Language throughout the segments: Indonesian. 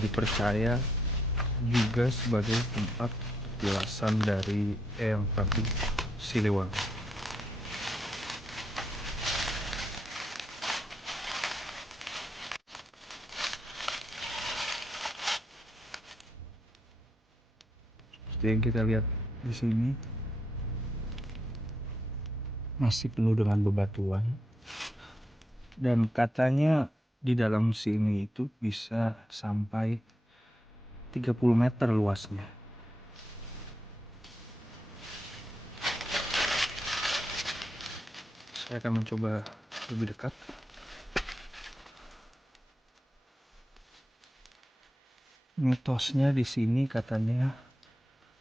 dipercaya juga sebagai tempat petilasan dari Eyang Prabu Siliwangi. Seperti yang kita lihat di sini, masih penuh dengan bebatuan, dan katanya di dalam sini itu bisa sampai 30 meter luasnya. Saya akan mencoba lebih dekat. Mitosnya di sini katanya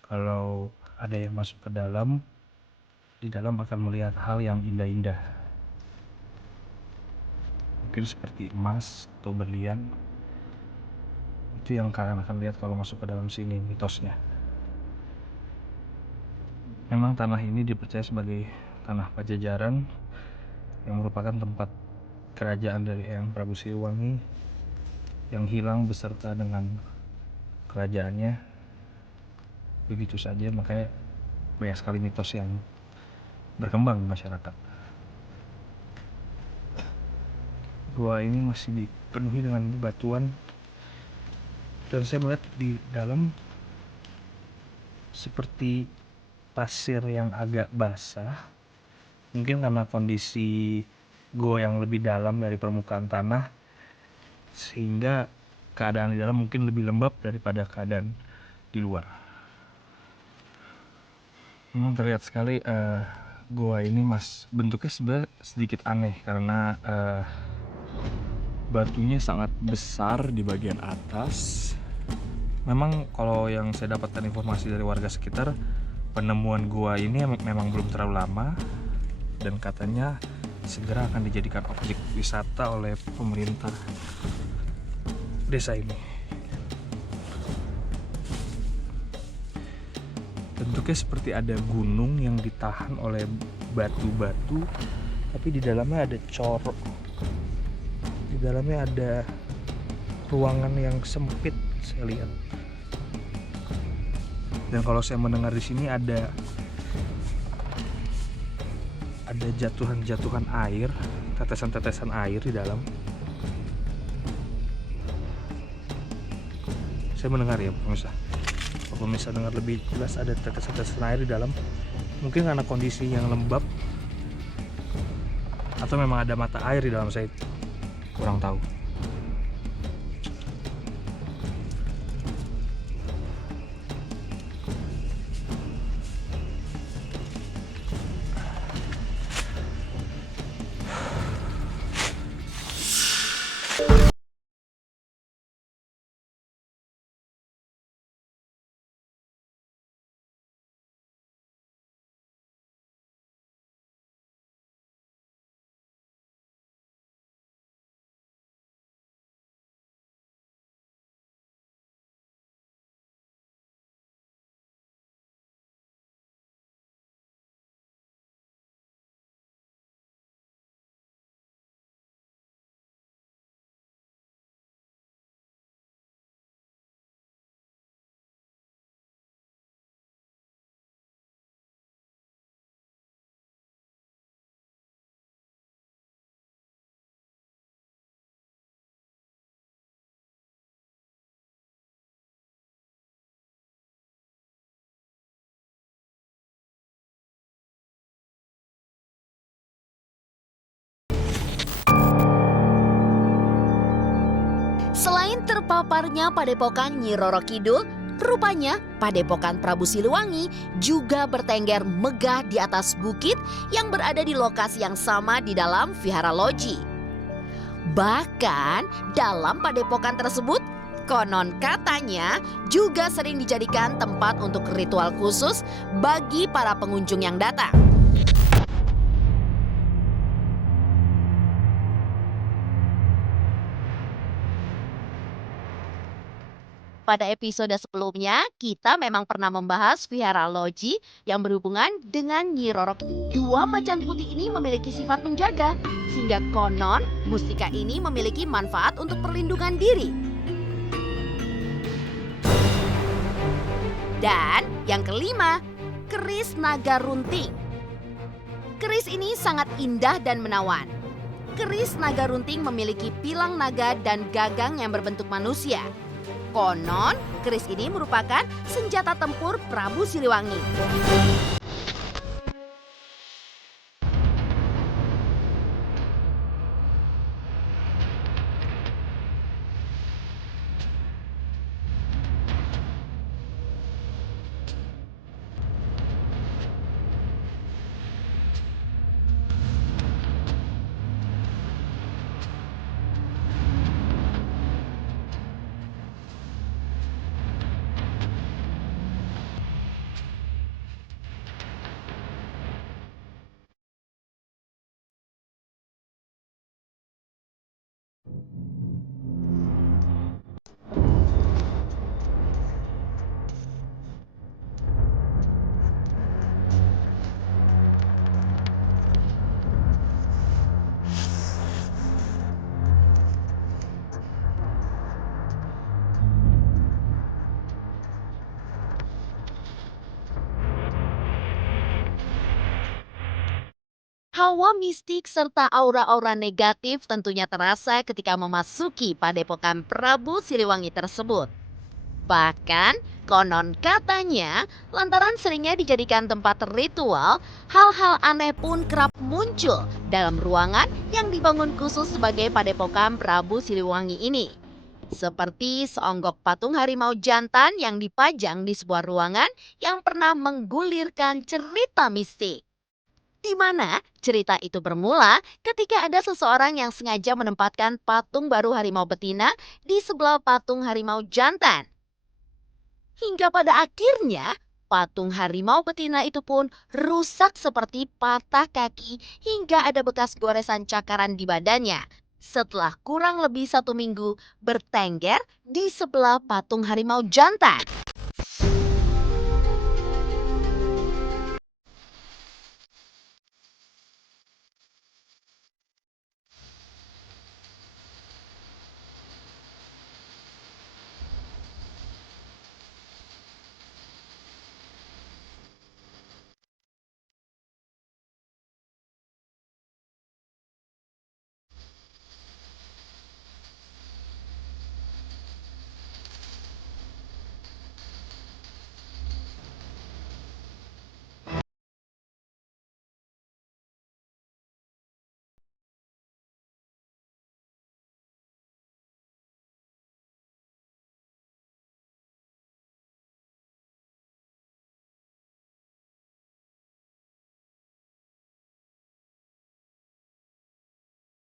kalau ada yang masuk ke dalam, di dalam akan melihat hal yang indah-indah. Mungkin seperti emas atau berlian. Itu yang kalian akan lihat kalau masuk ke dalam sini, mitosnya. Memang tanah ini dipercaya sebagai tanah Pajajaran yang merupakan tempat kerajaan dari Eyang Prabu Siliwangi yang hilang beserta dengan kerajaannya begitu saja. Makanya banyak sekali mitos yang berkembang di masyarakat. Gua ini masih dipenuhi dengan batuan, dan saya melihat di dalam seperti pasir yang agak basah. Mungkin karena kondisi gua yang lebih dalam dari permukaan tanah, sehingga keadaan di dalam mungkin lebih lembab daripada keadaan di luar. Memang terlihat sekali gua ini bentuknya sebenarnya sedikit aneh karena batunya sangat besar di bagian atas. Memang kalau yang saya dapatkan informasi dari warga sekitar, penemuan gua ini memang belum terlalu lama, dan katanya segera akan dijadikan objek wisata oleh pemerintah desa ini. Bentuknya seperti ada gunung yang ditahan oleh batu-batu, tapi di dalamnya ada corok. Di dalamnya ada ruangan yang sempit, saya lihat. Dan kalau saya mendengar di sini ada jatuhan-jatuhan air, tetesan-tetesan air di dalam. Saya mendengar ya pemirsa. Kalau pemirsa dengar lebih jelas, ada tetesan-tetesan air di dalam. Mungkin karena kondisi yang lembab, atau memang ada mata air di dalam, saya kurang tahu. Selain terpaparnya Padepokan Nyi Roro Kidul, rupanya Padepokan Prabu Siliwangi juga bertengger megah di atas bukit yang berada di lokasi yang sama di dalam Vihara Loji. Bahkan dalam padepokan tersebut, konon katanya juga sering dijadikan tempat untuk ritual khusus bagi para pengunjung yang datang. Pada episode sebelumnya, kita memang pernah membahas Vihara Loji yang berhubungan dengan Nyi Roro. Dua macan putih ini memiliki sifat menjaga, sehingga konon mustika ini memiliki manfaat untuk perlindungan diri. Dan yang kelima, keris naga runting. Keris ini sangat indah dan menawan. Keris naga runting memiliki pilang naga dan gagang yang berbentuk manusia. Konon, keris ini merupakan senjata tempur Prabu Siliwangi. Hawa mistik serta aura-aura negatif tentunya terasa ketika memasuki padepokan Prabu Siliwangi tersebut. Bahkan, konon katanya, lantaran seringnya dijadikan tempat ritual, hal-hal aneh pun kerap muncul dalam ruangan yang dibangun khusus sebagai padepokan Prabu Siliwangi ini. Seperti seonggok patung harimau jantan yang dipajang di sebuah ruangan yang pernah menggulirkan cerita mistik. Di mana cerita itu bermula ketika ada seseorang yang sengaja menempatkan patung baru harimau betina di sebelah patung harimau jantan. Hingga pada akhirnya, patung harimau betina itu pun rusak seperti patah kaki hingga ada bekas goresan cakaran di badannya. Setelah kurang lebih 1 minggu bertengger di sebelah patung harimau jantan.